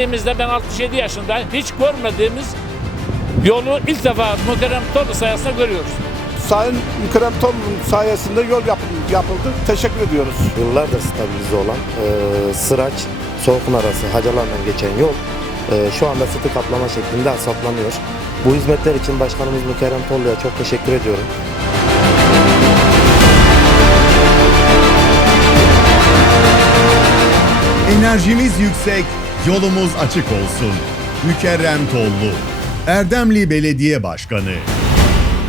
Ülkemizde ben 67 yaşındayım. Hiç görmediğimiz yolu ilk defa Muhterem Tolu sayesinde görüyoruz. Sayın Mükerrem Tom'un sayesinde yol yapıldı, yapıldı. Teşekkür ediyoruz. Yıllardır stabilize olan e, Sıraç, Soğukun arası Hacalar'dan geçen yol e, şu anda sıtı kaplama şeklinde asfaltlanıyor. Bu hizmetler için Başkanımız Mükerrem Tollu'ya çok teşekkür ediyorum. Enerjimiz yüksek, yolumuz açık olsun. Mükerrem Tollu, Erdemli Belediye Başkanı.